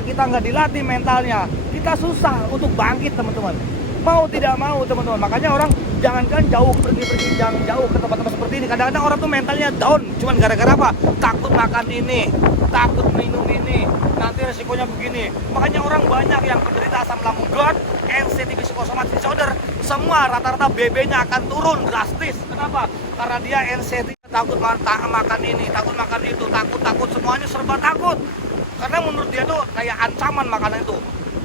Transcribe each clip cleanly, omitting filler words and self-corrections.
kita nggak dilatih mentalnya, kita susah untuk bangkit teman-teman. Mau tidak mau teman-teman. Makanya orang jangankan jauh pergi jangan jauh ke tempat-tempat seperti ini. Kadang-kadang orang tuh mentalnya down, cuman gara-gara apa? Takut makan ini, takut minum ini, nanti resikonya begini. Makanya orang banyak yang menderita asam lambung GERD, NCD psikosomatik disorder, semua rata-rata BB-nya akan turun drastis. Kenapa? Karena dia NCD, takut makan ini, takut makan itu, takut semuanya serba takut. Karena menurut dia tuh kayak ancaman makanan itu.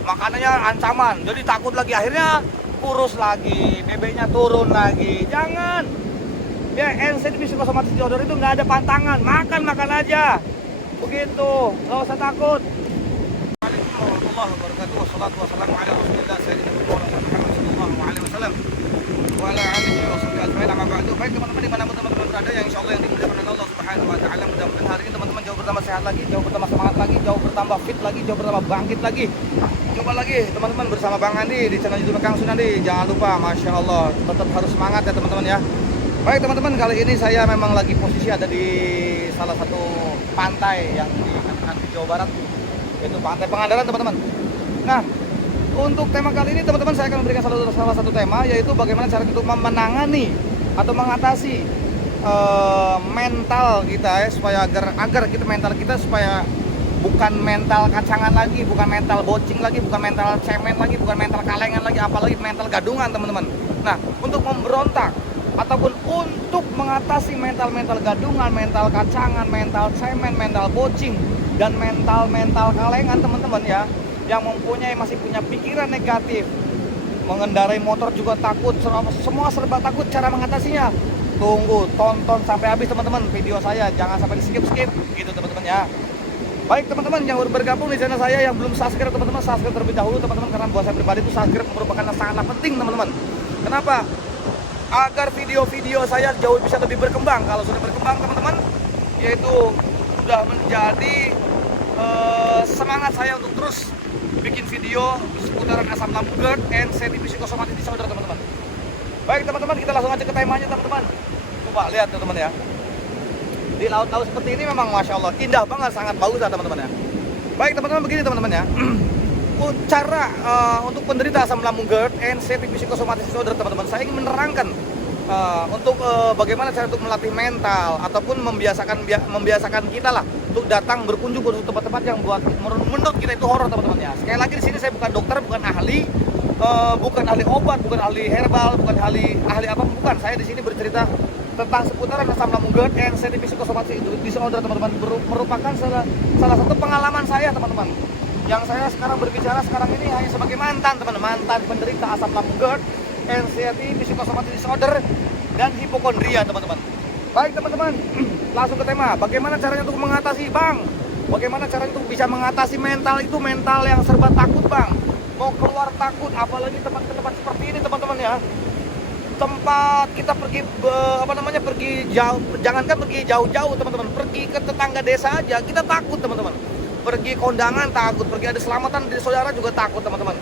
Makanannya ancaman, jadi takut lagi, akhirnya kurus lagi, BB-nya turun lagi. Jangan. Ya, NCD psikosomatik disorder itu nggak ada pantangan, makan aja. Begitu, nggak usah takut. Waalaikumsalam warahmatullahi wabarakatuh. Wassalatu wassalamu ala Rasulillah sayyidina Muhammad sallallahu alaihi wasallam wa ala alihi wa sahbihi ajmain. Amma ba'du. Baik teman-teman, dimanapun teman-teman berada, yang insyaallah yang dimuliakan oleh Allah Subhanahu wa taala, mudah-mudahan hari ini teman-teman jauh bertambah sehat lagi, jauh bertambah semangat lagi, jauh bertambah fit lagi, jauh bertambah bangkit lagi. Coba lagi teman-teman bersama Bang Andi di channel YouTube Kang Sunandi. Jangan lupa, Masya Allah, tetap harus semangat ya teman-teman ya. Baik teman-teman, kali ini saya memang lagi posisi ada di salah satu pantai yang di Jawa Barat, yaitu Pantai Pangandaran teman-teman. Nah, untuk tema kali ini teman-teman saya akan memberikan salah satu tema, yaitu bagaimana cara untuk menangani atau mengatasi mental kita ya, supaya agar kita mental kita supaya bukan mental kacangan lagi, bukan mental bocing lagi, bukan mental cemen lagi, bukan mental kalengan lagi, apalagi mental gadungan teman-teman. Nah, untuk memberontak ataupun untuk mengatasi mental gadungan, mental kacangan, mental cemen, mental bocing, dan mental kalengan teman-teman ya, yang masih punya pikiran negatif, mengendarai motor juga takut, semua serba takut. Cara mengatasinya, tunggu, tonton sampai habis teman-teman video saya, jangan sampai di skip gitu teman-teman ya. Baik teman-teman yang baru bergabung di channel saya, yang belum subscribe teman-teman, subscribe terlebih dahulu teman-teman, karena buat saya pribadi itu subscribe merupakan sangatlah penting teman-teman. Kenapa? Agar video-video saya jauh bisa lebih berkembang. Kalau sudah berkembang teman-teman, yaitu sudah menjadi semangat saya untuk terus bikin video seputaran asam lambung GERD, NCD psikosomatik disorder teman-teman. Baik teman-teman, kita langsung aja ke temanya teman-teman. Coba lihat teman-teman ya. Di laut-laut seperti ini memang Masya Allah indah banget, sangat bagus ya teman-teman ya. Baik teman-teman, begini teman-teman ya. Cara untuk penderita asam lambung GERD, NCD psikosomatik disorder teman-teman, saya ingin menerangkan untuk bagaimana cara untuk melatih mental ataupun membiasakan kita lah untuk datang berkunjung ke tempat-tempat yang menurut kita itu horor teman-teman ya. Sekali lagi di sini saya bukan dokter, bukan ahli obat, bukan ahli herbal, bukan ahli apa, bukan. Saya di sini bercerita tentang seputaran asam lambung GERD, NCD psikosomatik disorder teman-teman, merupakan salah satu pengalaman saya teman-teman. Yang saya sekarang berbicara sekarang ini hanya sebagai mantan penderita asam lambung GERD, NCD psikosomatik disorder, dan hipokondria teman-teman. Baik teman-teman, langsung ke tema. Bagaimana caranya untuk mengatasi Bang? Bagaimana caranya untuk bisa mengatasi mental itu, mental yang serba takut Bang? Mau keluar takut, apalagi tempat-tempat seperti ini teman-teman ya. Tempat kita pergi pergi jauh, jangankan pergi jauh-jauh teman-teman, pergi ke tetangga desa aja kita takut teman-teman. Pergi kondangan takut, pergi ada selamatan dari saudara juga takut teman-teman.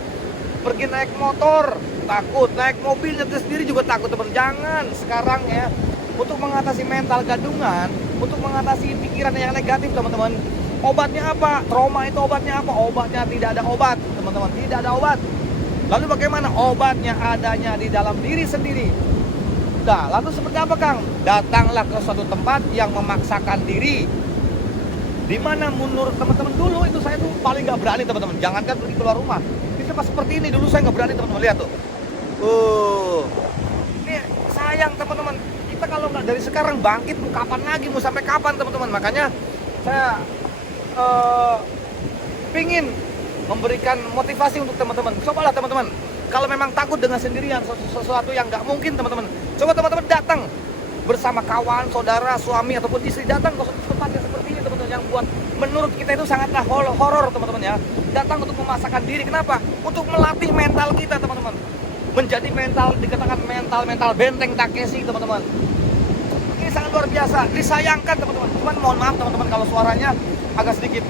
Pergi naik motor takut, naik mobil nyetir sendiri juga takut teman. Jangan sekarang ya, untuk mengatasi mental gadungan, untuk mengatasi pikiran yang negatif teman-teman, obatnya apa? Trauma itu obatnya apa? Obatnya tidak ada obat teman-teman, tidak ada obat. Lalu bagaimana? Obatnya adanya di dalam diri sendiri. Nah, lalu seperti apa Kang? Datanglah ke suatu tempat yang memaksakan diri, dimana menurut teman-teman dulu itu saya tuh paling nggak berani teman-teman. Jangankan pergi keluar rumah, di tempat seperti ini dulu saya nggak berani teman-teman. Lihat tuh, ini sayang teman-teman. Kita kalau nggak dari sekarang bangkit, mau kapan lagi, mau sampai kapan teman-teman. Makanya saya pingin memberikan motivasi untuk teman-teman. Cobalah teman-teman, kalau memang takut dengan sendirian sesuatu yang nggak mungkin teman-teman, coba teman-teman datang bersama kawan, saudara, suami ataupun istri, datang ke tempat yang seperti ini teman-teman, yang buat menurut kita itu sangatlah horor teman-teman ya. Datang untuk memasakkan diri. Kenapa? Untuk melatih mental kita teman-teman, menjadi mental, dikatakan mental benteng Takeshi teman-teman. Ini sangat luar biasa, disayangkan teman-teman. Cuman mohon maaf teman-teman kalau suaranya agak sedikit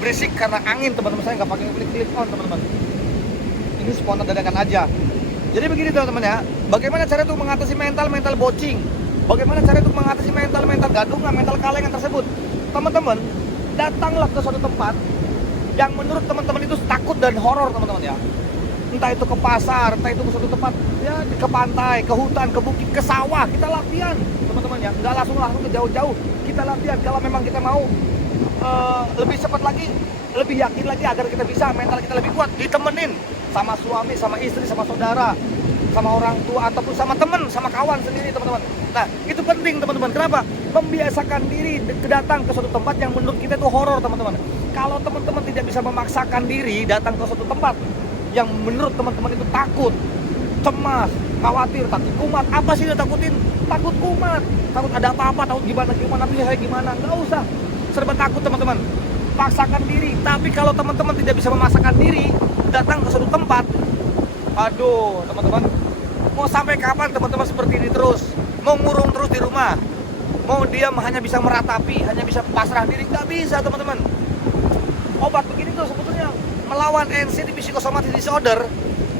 berisik karena angin teman-teman. Saya nggak pakai clip on teman-teman, ini spontan dadakan aja. Jadi begini teman-teman ya, bagaimana cara untuk mengatasi mental bocing, bagaimana cara untuk mengatasi mental gadungan, mental kalengan tersebut. Teman-teman, datanglah ke suatu tempat yang menurut teman-teman itu takut dan horor teman-teman ya. Entah itu ke pasar, entah itu ke suatu tempat ya, ke pantai, ke hutan, ke bukit, ke sawah, kita latihan teman-teman ya. Nggak langsung ke jauh-jauh, kita latihan. Kalau memang kita mau lebih cepat lagi, lebih yakin lagi agar kita bisa, mental kita lebih kuat, ditemenin sama suami, sama istri, sama saudara, sama orang tua, ataupun sama teman, sama kawan sendiri teman-teman. Nah itu penting teman-teman. Kenapa? Membiasakan diri datang ke suatu tempat yang menurut kita itu horor teman-teman. Kalau teman-teman tidak bisa memaksakan diri datang ke suatu tempat yang menurut teman-teman itu takut, cemas, khawatir, takut kumat, apa sih yang takutin? Takut kumat, takut ada apa-apa, takut gimana saya gimana, nggak usah serba takut teman-teman. Paksakan diri. Tapi kalau teman-teman tidak bisa memaksakan diri datang ke suatu tempat, aduh teman-teman, mau sampai kapan teman-teman seperti ini terus? Mau ngurung terus di rumah? Mau diam hanya bisa meratapi, hanya bisa pasrah diri? Nggak bisa teman-teman. Obat begini tuh sebetulnya melawan anxiety psychosomatic disorder,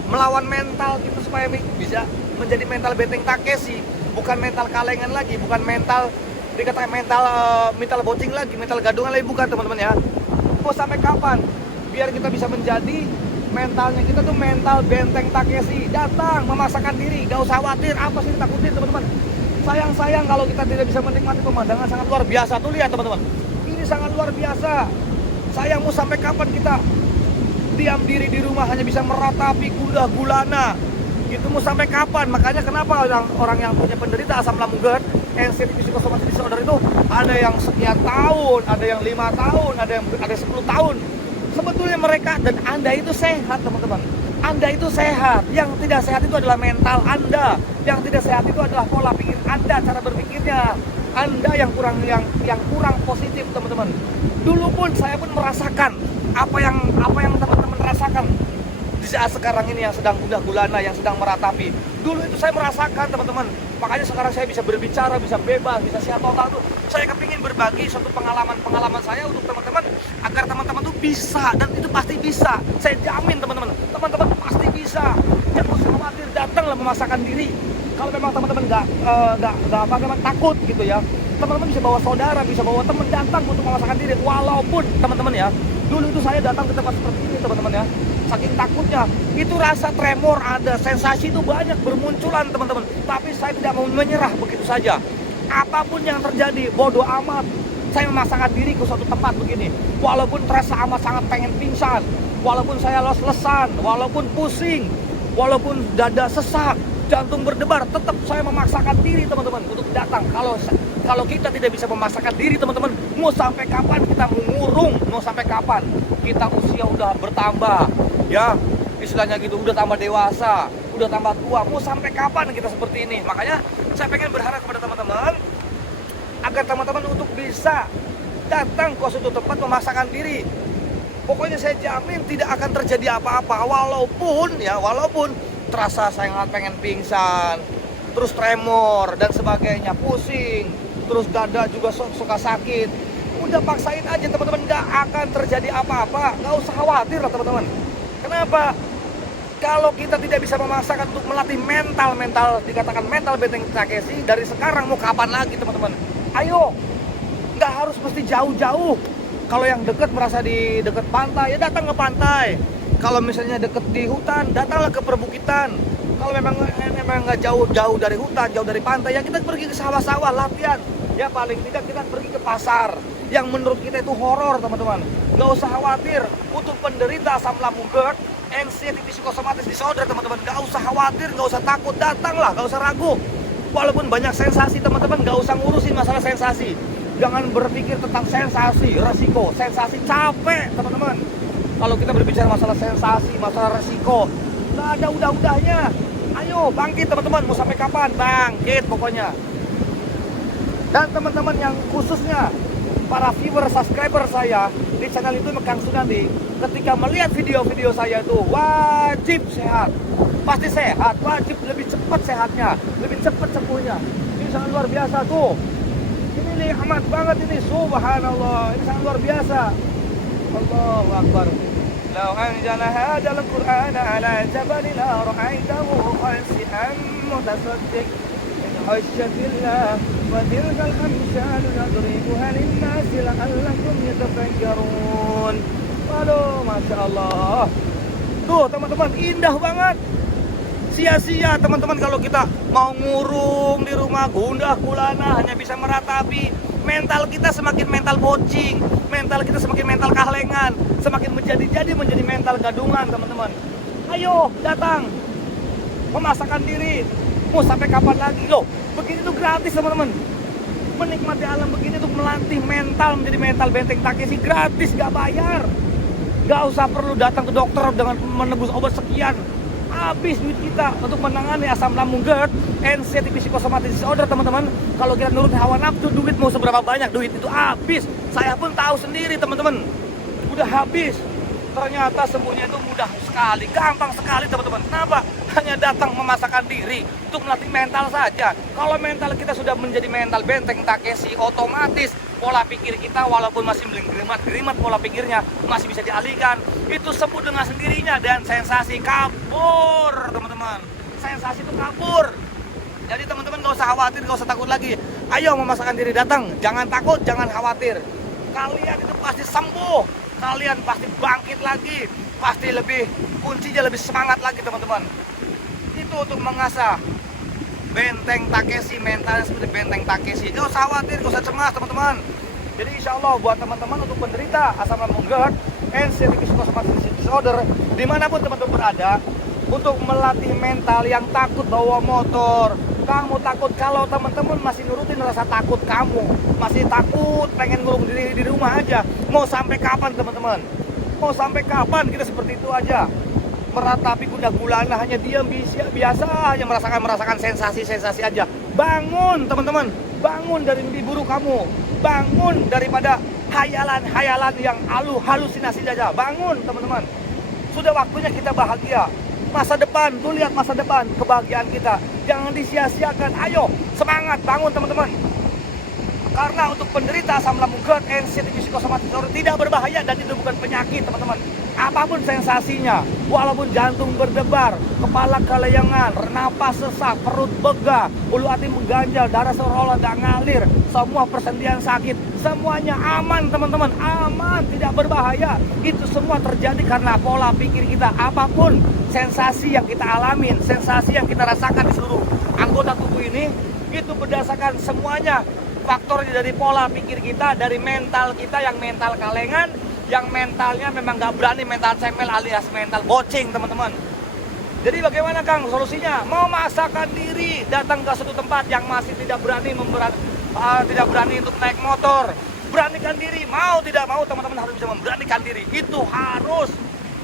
melawan mental gitu supaya bisa menjadi mental benteng Takeshi, bukan mental kalengan lagi, bukan mental dikatakan mental bocing lagi, mental gadungan lagi, bukan teman-teman ya. Mau sampai kapan? Biar kita bisa menjadi mentalnya kita tuh mental benteng Takeshi. Datang, memaksakan diri, gak usah khawatir, apa sih ditakutin teman-teman. Sayang kalau kita tidak bisa menikmati pemandangan sangat luar biasa. Tuh lihat teman-teman, ini sangat luar biasa. Sayang, mau sampai kapan kita diam diri di rumah hanya bisa meratapi gundah gulana gitu? Mau sampai kapan? Makanya kenapa orang yang punya penderita asam lambung GERD, anxiety psychosomatic disorder itu ada yang sekian tahun, ada yang 5 tahun, ada 10 tahun. Sebetulnya mereka dan Anda itu sehat teman-teman. Anda itu sehat. Yang tidak sehat itu adalah mental Anda. Yang tidak sehat itu adalah pola pikir Anda, cara berpikirnya. Anda yang kurang positif teman-teman. Dulu pun saya pun merasakan apa yang teman-teman rasakan di saat sekarang ini, yang sedang gundah gulana, yang sedang meratapi. Dulu itu saya merasakan teman-teman. Makanya sekarang saya bisa berbicara, bisa bebas, bisa sehat total tuh. Saya kepingin berbagi suatu pengalaman saya untuk teman-teman, agar teman-teman tuh bisa, dan itu pasti bisa. Saya jamin teman-teman pasti bisa. Jangan usah khawatir, datanglah memaksakan diri. Kalau memang teman-teman nggak takut gitu ya, teman-teman bisa bawa saudara, bisa bawa teman datang untuk memaksakan diri. Walaupun teman-teman ya, dulu itu saya datang ke tempat seperti ini teman-teman ya, saking takutnya, itu rasa tremor ada, sensasi itu banyak bermunculan teman-teman. Tapi saya tidak mau menyerah begitu saja. Apapun yang terjadi, bodoh amat. Saya memaksakan diri ke suatu tempat begini. Walaupun terasa amat sangat pengen pingsan, walaupun saya les-lesan, walaupun pusing, walaupun dada sesak, jantung berdebar, tetap saya memaksakan diri teman-teman untuk datang. Kalau kita tidak bisa memaksakan diri teman-teman, mau sampai kapan kita mengurung? Mau sampai kapan? Kita usia udah bertambah, ya istilahnya gitu, udah tambah dewasa, udah tambah tua. Mau sampai kapan kita seperti ini? Makanya saya pengen berharap kepada teman-teman agar teman-teman untuk bisa datang ke suatu tempat memaksakan diri. Pokoknya saya jamin tidak akan terjadi apa-apa. Walaupun terasa saya sangat pengen pingsan, terus tremor dan sebagainya, pusing, terus dada juga suka sakit. Udah paksain aja teman-teman, gak akan terjadi apa-apa. Gak usah khawatir lah teman-teman. Kenapa? Kalau kita tidak bisa memaksakan untuk melatih mental dikatakan mental benteng Takeshi, dari sekarang mau kapan lagi teman-teman? Ayo, gak harus mesti jauh-jauh. Kalau yang dekat merasa di dekat pantai, ya datang ke pantai. Kalau misalnya deket di hutan, datanglah ke perbukitan. Kalau memang nggak jauh dari hutan, jauh dari pantai, ya kita pergi ke sawah-sawah, latihan. Ya paling tidak kita pergi ke pasar yang menurut kita itu horor teman-teman. Nggak usah khawatir. Untuk penderita asam lambung GERD, anxiety psychosomatic disorder teman-teman, nggak usah khawatir, nggak usah takut, datanglah, nggak usah ragu. Walaupun banyak sensasi teman-teman, nggak usah ngurusin masalah sensasi. Jangan berpikir tentang sensasi, resiko, sensasi capek teman-teman. Kalau kita berbicara masalah sensasi, masalah resiko, nggak ada udah-udahnya. Ayo bangkit teman-teman, mau sampai kapan? Bangkit pokoknya. Dan teman-teman yang khususnya para viewer, subscriber saya di channel itu Kang Sunandi, ketika melihat video-video saya itu wajib sehat. Pasti sehat, wajib lebih cepat sehatnya, lebih cepat sembuhnya. Ini sangat luar biasa tuh. Ini nikmat banget ini, subhanallah. Ini sangat luar biasa. Allahu Akbar. Lau anjala hadal Qur'an ala jabal la ra'aitahu khasi'an mutasaddiq min khasyatillah wa tilkal amsal nadribuha lin-nasi la'allakum yatafakkarun. Waduh, Masya Allah. Tuh teman-teman, indah banget. Sia-sia teman-teman kalau kita mau ngurung di rumah gundah gulana hanya bisa meratapi. Mental kita semakin mental bocing, mental kita semakin mental kahlengan, semakin menjadi mental gadungan teman-teman. Ayo datang, memasakkan diri. Mau sampai kapan lagi? Loh, begini tuh gratis teman-teman. Menikmati alam begini tuh melatih mental menjadi mental Benteng Takeshi, gratis, gak bayar. Gak usah perlu datang ke dokter dengan menebus obat sekian. Habis duit kita untuk menangani asam lambung GERD, anxiety psychosomatic disorder teman-teman. Kalau kita nurut hawa nafsu, duit mau seberapa banyak, duit itu habis. Saya pun tahu sendiri teman-teman, udah habis. Ternyata sembuhnya itu mudah sekali, gampang sekali teman-teman. Kenapa? Hanya datang memasakkan diri untuk melatih mental saja. Kalau mental kita sudah menjadi mental Benteng Takeshi, otomatis pola pikir kita walaupun masih gerimat pola pikirnya masih bisa dialihkan. Itu sembuh dengan sendirinya dan sensasi kabur teman-teman. Sensasi itu kabur. Jadi teman-teman gak usah khawatir, gak usah takut lagi. Ayo memasakkan diri, datang. Jangan takut, jangan khawatir. Kalian itu pasti sembuh. Kalian pasti bangkit lagi. Pasti kuncinya lebih semangat lagi teman-teman. Itu untuk mengasah Benteng Takeshi, mentalnya seperti Benteng Takeshi. Gak usah khawatir, gak usah cemas teman-teman. Jadi insya Allah buat teman-teman untuk penderita asam lambung GERD, anxiety psychosomatic disorder, dimanapun teman-teman berada, untuk melatih mental yang takut bawa motor. Kamu takut kalau teman-teman masih nurutin rasa takut kamu, masih takut pengen ngurung diri di rumah aja. Mau sampai kapan teman-teman? Mau sampai kapan kita seperti itu aja? Meratapi gundah gulana, hanya diam biasa hanya merasakan sensasi-sensasi aja. Bangun teman-teman, bangun dari mimpi buruk kamu, bangun daripada hayalan-hayalan yang halusinasi saja. Bangun teman-teman, sudah waktunya kita bahagia. Masa depan, tuh lihat masa depan, kebahagiaan kita jangan disia-siakan. Ayo semangat, bangun teman-teman. Karena untuk penderita asam lambung GERD, anxiety psychosomatic disorder tidak berbahaya dan itu bukan penyakit teman-teman. Apapun sensasinya, walaupun jantung berdebar, kepala keleyangan, napas sesak, perut begah, ulu hati mengganjal, darah seolah-olah tidak ngalir, semua persendian sakit, semuanya aman teman-teman, aman, tidak berbahaya. Itu semua terjadi karena pola pikir kita. Apapun sensasi yang kita alamin, sensasi yang kita rasakan di seluruh anggota tubuh ini, itu berdasarkan semuanya faktornya dari pola pikir kita, dari mental kita yang mental kalengan, yang mentalnya memang gak berani, mental cemel alias mental bocing teman-teman. Jadi bagaimana Kang solusinya? Memasakkan diri, datang ke suatu tempat yang masih tidak berani tidak berani untuk naik motor. Beranikan diri, mau tidak mau teman-teman harus bisa memberanikan diri. Itu harus,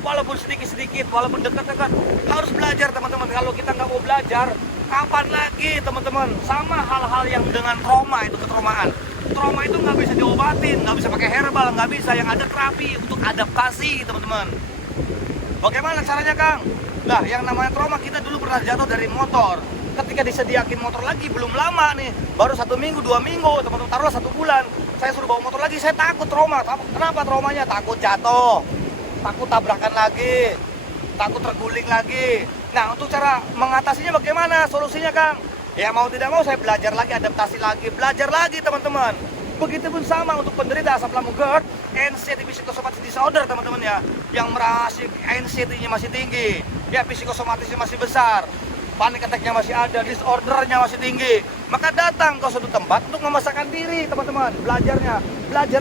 walaupun sedikit-sedikit, walaupun dekat-dekat, harus belajar teman-teman. Kalau kita nggak mau belajar, kapan lagi teman-teman? Sama hal-hal yang dengan trauma, itu ketraumaan. Trauma itu nggak bisa diobatin, nggak bisa pakai herbal, nggak bisa. Yang ada terapi untuk adaptasi teman-teman. Bagaimana caranya Kang? Nah, yang namanya trauma, kita dulu pernah jatuh dari motor. Ketika disediakin motor lagi, belum lama nih, baru 1 minggu, 2 minggu, teman-teman, taruhlah 1 bulan, saya suruh bawa motor lagi, saya takut trauma. Kenapa traumanya? Takut jatuh, takut tabrakan lagi, takut terguling lagi. Nah, untuk cara mengatasinya bagaimana? Solusinya Kang? Ya mau tidak mau saya belajar lagi, adaptasi lagi, belajar lagi teman-teman. Begitupun sama untuk penderita asam lambung GERD, anxiety psychosomatic disorder teman-teman ya, yang merasa anxiety-nya masih tinggi, ya psikosomatisnya masih besar, panik attack-nya masih ada, disordernya masih tinggi. Maka datang ke suatu tempat untuk memasakkan diri teman-teman, belajar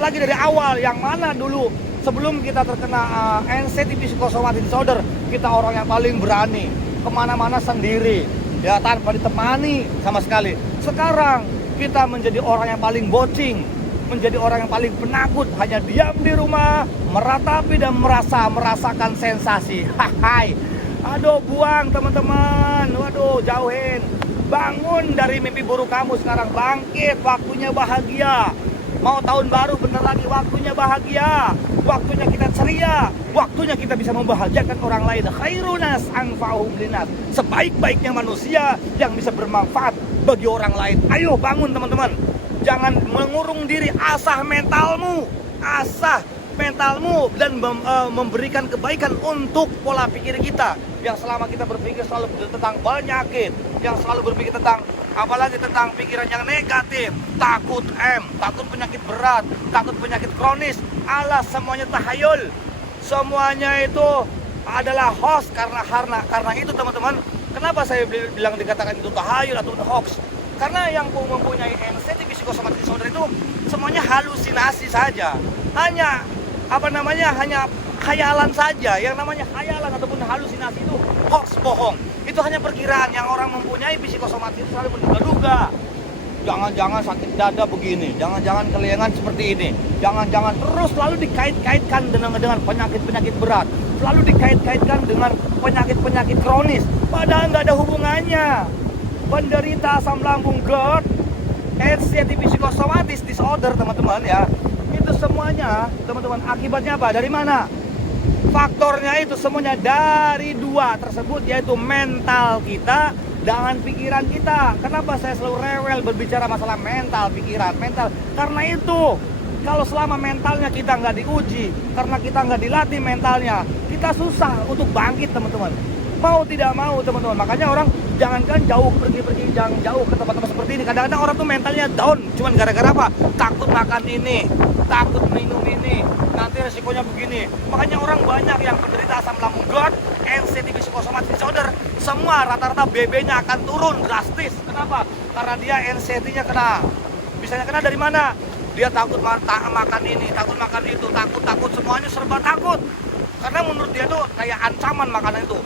lagi dari awal, yang mana dulu sebelum kita terkena anxiety psychosomatic disorder, kita orang yang paling berani, kemana-mana sendiri, ya tanpa ditemani sama sekali. Sekarang kita menjadi orang yang paling bocing, menjadi orang yang paling penakut, hanya diam di rumah, meratapi dan merasakan sensasi. Hai, aduh buang teman-teman, waduh jauhin. Bangun dari mimpi buruk kamu sekarang, bangkit, waktunya bahagia. Mau tahun baru bentar lagi, waktunya bahagia, waktunya kita ceria, waktunya kita bisa membahagiakan orang lain. Khairunas anfa'uhum linas, sebaik-baiknya manusia yang bisa bermanfaat bagi orang lain. Ayo bangun teman-teman, jangan mengurung diri, asah mentalmu dan memberikan kebaikan untuk pola pikir kita yang selama kita berpikir selalu tentang penyakit, yang selalu berpikir tentang apalagi tentang pikiran yang negatif, takut penyakit berat, takut penyakit kronis, alas semuanya tahayul, Semuanya itu adalah hoax. Karena itu teman-teman, kenapa saya bilang dikatakan itu tahayul atau hoax? Karena yang mempunyai NCT psikosomatik disorder itu semuanya halusinasi saja. Hanya hanya khayalan saja. Yang namanya khayalan ataupun halusinasi itu hoax, bohong. Itu hanya perkiraan yang orang mempunyai psikosomatik itu selalu menduga-duga. Jangan-jangan sakit dada begini, jangan-jangan kelengan seperti ini, jangan-jangan terus selalu dikait-kaitkan dengan penyakit-penyakit berat, selalu dikait-kaitkan dengan penyakit-penyakit kronis, padahal nggak ada hubungannya. Penderita asam lambung GERD, anxiety psikosomatis disorder, teman-teman ya, itu semuanya, teman-teman, akibatnya apa? Dari mana? Faktornya itu semuanya dari dua tersebut, yaitu mental kita dengan pikiran kita. Kenapa saya selalu rewel berbicara masalah mental, pikiran, mental? Karena itu, kalau selama mentalnya kita nggak diuji, karena kita nggak dilatih mentalnya, kita susah untuk bangkit, teman-teman. Mau tidak mau, teman-teman. Makanya orang jangankan pergi jauh ke tempat-tempat seperti ini. Kadang-kadang orang tuh mentalnya down, cuman gara-gara apa? Takut makan ini, takut minum ini, nanti resikonya begini. Makanya orang banyak yang menderita asam lambung GERD, anxiety psikosomatik disorder, semua rata-rata BB-nya akan turun drastis. Kenapa? Karena dia anxiety-nya kena. Misalnya kena dari mana? Dia takut makan ini, takut makan itu, takut semuanya serba takut. Karena menurut dia tuh kayak ancaman makanan itu.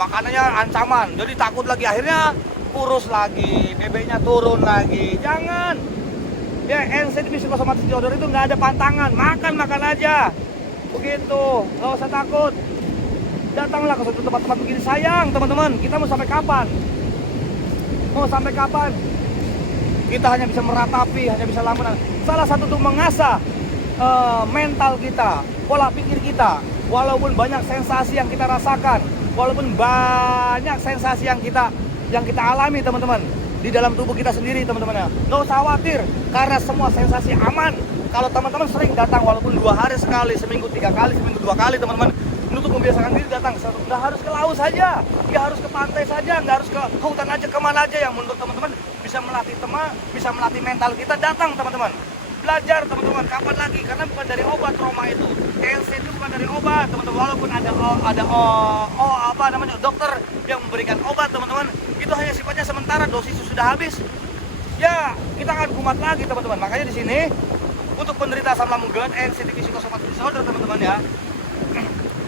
Makanannya ancaman, jadi takut lagi, akhirnya kurus lagi, BB-nya turun lagi. Jangan. Ya, anxiety psikosomatik disorder itu nggak ada pantangan, makan aja. Begitu, nggak usah takut. Datanglah ke suatu tempat-tempat begini. Sayang, teman-teman, kita mau sampai kapan? Mau sampai kapan? Kita hanya bisa meratapi, hanya bisa lamunan. Salah satu untuk mengasah mental kita, pola pikir kita. Walaupun banyak sensasi yang kita rasakan, walaupun banyak sensasi yang kita alami, teman-teman, di dalam tubuh kita sendiri, teman-teman. Nggak usah khawatir, karena semua sensasi aman. Kalau teman-teman sering datang, walaupun 2 hari sekali, seminggu 3 kali, seminggu 2 kali, teman-teman, untuk membiasakan diri datang, nggak harus ke laut saja, nggak harus ke pantai saja, nggak harus ke hutan aja, kemana aja yang menurut teman-teman bisa melatih mental kita. Datang, teman-teman, belajar, teman-teman. Kapan lagi? Karena bukan dari obat trauma itu. NCT itu bukan dari obat, teman-teman. Walaupun ada dokter yang memberikan obat, teman-teman, itu hanya sifatnya sementara, dosis sudah habis. Ya, kita akan kumat lagi, teman-teman. Makanya di sini untuk penderita asam lambung GERD, NCT psikosomatik disorder, teman-teman ya,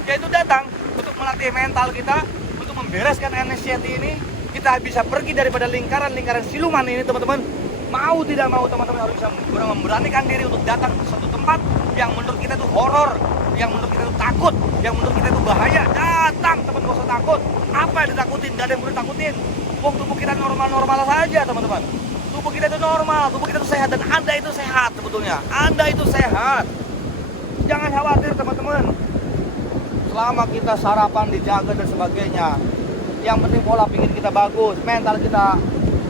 yaitu datang untuk melatih mental kita, untuk membereskan anxiety ini. Kita bisa pergi daripada lingkaran siluman ini, teman-teman. Mau tidak mau, teman-teman harus bisa memberanikan diri untuk datang ke suatu tempat yang menurut kita itu horor, yang menurut kita itu takut, yang menurut kita itu bahaya. Datang, teman, gak usah takut. Apa yang ditakutin? Gak ada yang perlu ditakutin. Tubuh kita normal-normal saja, teman-teman. Tubuh kita itu normal, tubuh kita itu sehat, dan Anda itu sehat sebetulnya. Anda itu sehat. Jangan khawatir, teman-teman. Selama kita sarapan dijaga dan sebagainya, yang penting pola pikir kita bagus, mental kita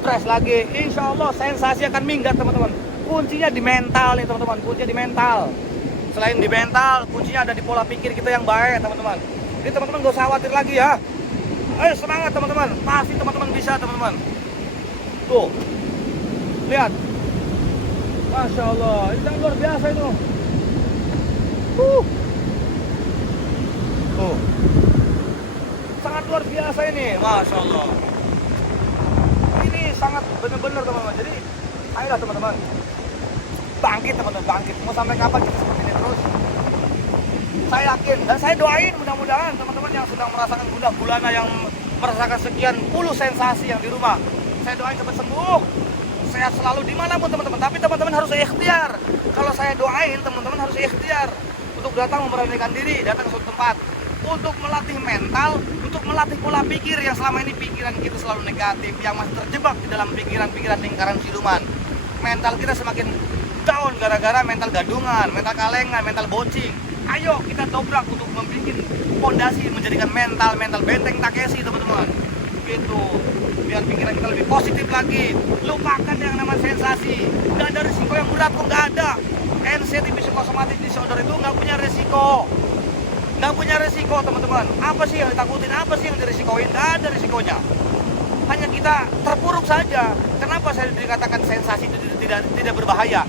fresh lagi, insya Allah sensasi akan minggat, teman-teman. Kuncinya di mental nih, teman-teman. Kuncinya di mental. Selain di mental, kuncinya ada di pola pikir kita yang baik, teman-teman. Jadi teman-teman gak usah khawatir lagi ya. Ayo semangat, teman-teman. Pasti teman-teman bisa, teman-teman. Tuh, lihat. Masya Allah, ini luar biasa itu. Tuh, sangat luar biasa ini, Masya Allah. Ini sangat benar-benar, teman-teman. Jadi, ayolah teman-teman, bangkit, teman-teman, bangkit. Mau sampai kapan kita seperti ini terus? Saya yakin dan saya doain mudah-mudahan teman-teman yang sedang merasakan gundah gulana, yang merasakan sekian puluh sensasi yang di rumah, saya doain cepat sembuh, sehat selalu dimanapun, teman-teman. Tapi teman-teman harus ikhtiar. Kalau saya doain, teman-teman harus ikhtiar untuk datang, memberanikan diri, datang ke suatu tempat untuk melatih mental, untuk melatih pola pikir yang selama ini pikiran kita selalu negatif, yang masih terjebak di dalam pikiran-pikiran lingkaran siluman. Mental kita semakin down gara-gara mental gadungan, mental kalengan, mental bocing. Ayo kita dobrak untuk membuat fondasi, menjadikan mental benteng Takeshi, teman-teman. Gitu, biar pikiran kita lebih positif lagi. Lupakan yang namanya sensasi. Nggak ada risiko yang berat kok, nggak ada. NCT psikosomatik disorder itu nggak punya risiko. Nggak punya risiko, teman-teman. Apa sih yang ditakutin? Apa sih yang dirisikoin? Nggak ada risikonya. Hanya kita terpuruk saja. Kenapa saya dikatakan sensasi itu tidak berbahaya?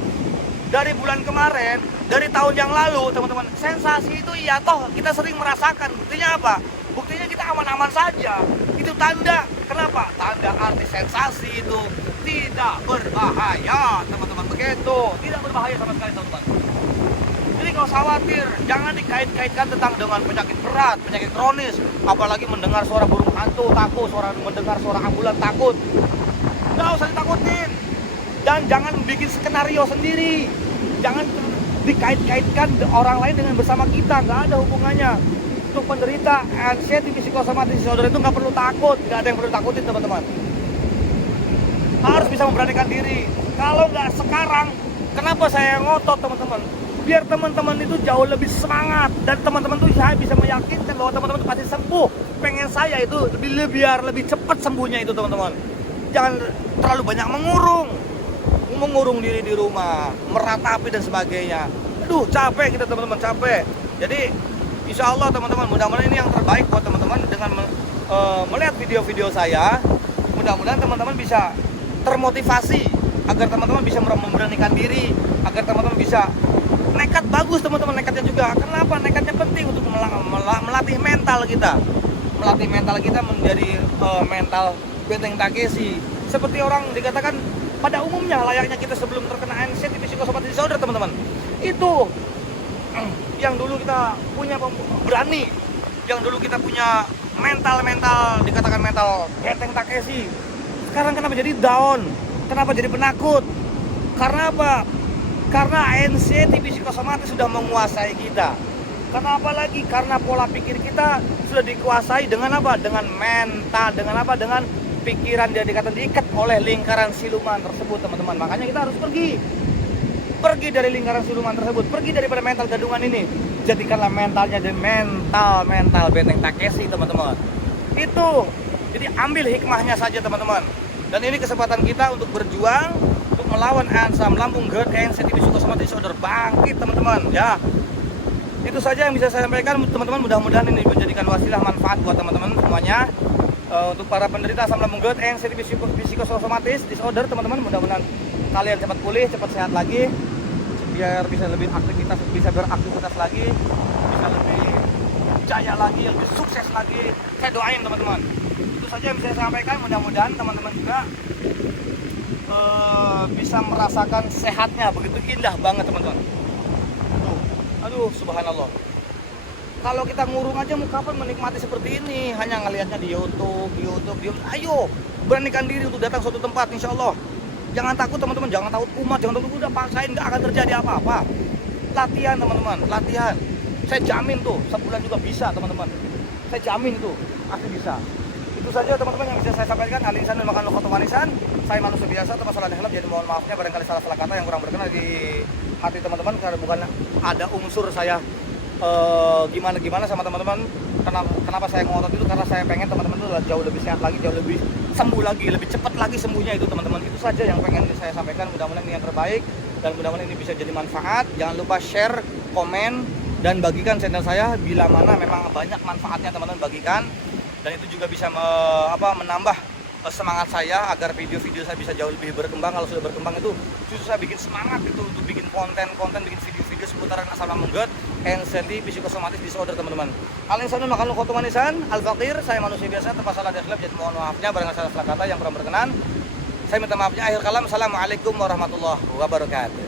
dari bulan kemarin, dari tahun yang lalu, teman-teman. Sensasi itu iya toh kita sering merasakan. Buktinya apa? Buktinya kita aman-aman saja. Itu tanda. Kenapa? Tanda arti sensasi itu tidak berbahaya, teman-teman. Begitu. Tidak berbahaya sama sekali, teman-teman. Jadi kalau khawatir, jangan dikait-kaitkan tentang dengan penyakit berat, penyakit kronis. Apalagi mendengar suara burung hantu, takut. Mendengar suara ambulan, takut. Nggak usah ditakutin. Dan jangan bikin skenario sendiri. Jangan dikait-kaitkan orang lain dengan bersama kita. Nggak ada hubungannya. Untuk penderita anxiety psikosomatis disorder itu nggak perlu takut. Nggak ada yang perlu takutin, teman-teman. Harus bisa memberanikan diri. Kalau nggak sekarang, kenapa saya ngotot, teman-teman? Biar teman-teman itu jauh lebih semangat. Dan teman-teman tuh saya bisa meyakinkan bahwa teman-teman itu pasti sembuh. Pengen saya itu biar lebih cepat sembuhnya itu, teman-teman. Jangan terlalu banyak mengurung diri di rumah, meratapi dan sebagainya. Aduh, capek kita, teman-teman, capek. Jadi insya Allah, teman-teman, mudah-mudahan ini yang terbaik buat teman-teman dengan melihat video-video saya. Mudah-mudahan teman-teman bisa termotivasi agar teman-teman bisa memberanikan diri, agar teman-teman bisa nekat. Bagus, teman-teman, nekatnya juga. Kenapa? Nekatnya penting untuk melatih mental kita. Melatih mental kita menjadi mental benteng Takeshi. Seperti orang dikatakan pada umumnya, layaknya kita sebelum terkena anxiety psikosomatis disorder, teman-teman. Itu yang dulu kita punya berani, yang dulu kita punya mental dikatakan mental benteng Takeshi. Sekarang kenapa jadi down? Kenapa jadi penakut? Karena apa? Karena anxiety psikosomatis sudah menguasai kita. Karena apa lagi? Karena pola pikir kita sudah dikuasai dengan apa? Dengan mental, dengan apa? Dengan pikiran dia diikat oleh lingkaran siluman tersebut, teman-teman. Makanya kita harus pergi dari lingkaran siluman tersebut, pergi daripada mental gadungan ini. Jadikanlah mentalnya dan mental benteng Takeshi, teman-teman. Itu. Jadi ambil hikmahnya saja, teman-teman. Dan ini kesempatan kita untuk berjuang, untuk melawan asam lambung, GERD, anxiety psikosomatis disorder. Bangkit, teman-teman, ya. Itu saja yang bisa saya sampaikan, teman-teman. Mudah-mudahan ini menjadikan wasilah manfaat buat teman-teman semuanya. Untuk para penderita asam lambung, GERD, anxiety psikosomatis disorder, teman-teman, mudah-mudahan kalian cepat pulih, cepat sehat lagi, biar bisa lebih aktivitas, bisa beraktivitas lagi, bisa lebih jaya lagi, lebih sukses lagi. Saya doain, teman-teman. Itu saja yang bisa saya sampaikan. Mudah-mudahan teman-teman juga bisa merasakan sehatnya. Begitu indah banget, teman-teman. Aduh, subhanallah. Kalau kita ngurung aja, mau kapan menikmati seperti ini? Hanya ngelihatnya di YouTube. Ayo, beranikan diri untuk datang suatu tempat, insya Allah. Jangan takut, teman-teman, jangan takut kumat, jangan takut udah paksain, nggak akan terjadi apa-apa. Latihan, teman-teman, latihan. Saya jamin tuh, sebulan juga bisa, teman-teman. Saya jamin tuh, pasti bisa. Itu saja, teman-teman, yang bisa saya sampaikan. Alinsan dan makan lokoto manisan. Saya manusia biasa, tanpa salah hilaf, jadi mohon maafnya barangkali salah kata yang kurang berkenan di hati teman-teman, karena bukan ada unsur saya gimana sama teman-teman. Kenapa saya ngotot itu, karena saya pengen teman-teman itu jauh lebih sehat lagi, jauh lebih sembuh lagi, lebih cepat lagi sembuhnya itu, teman-teman. Itu saja yang pengen saya sampaikan. Mudah-mudahan ini yang terbaik dan mudah-mudahan ini bisa jadi manfaat. Jangan lupa share, komen, dan bagikan channel saya bila mana memang banyak manfaatnya, teman-teman, bagikan. Dan itu juga bisa menambah semangat saya agar video-video saya bisa jauh lebih berkembang. Kalau sudah berkembang itu justru saya bikin semangat itu untuk bikin konten, bikin video-video seputaran asam lambung, GERD, anxiety psikosomatis disorder, teman-teman. Kalian selalu makan lokoto manisan, Al-Fakir, saya manusia biasa, tanpa salah hilaf, jadi mohon maafnya barangkali salah kata yang kurang berkenan. Saya minta maafnya. Akhir kalam, assalamualaikum warahmatullahi wabarakatuh.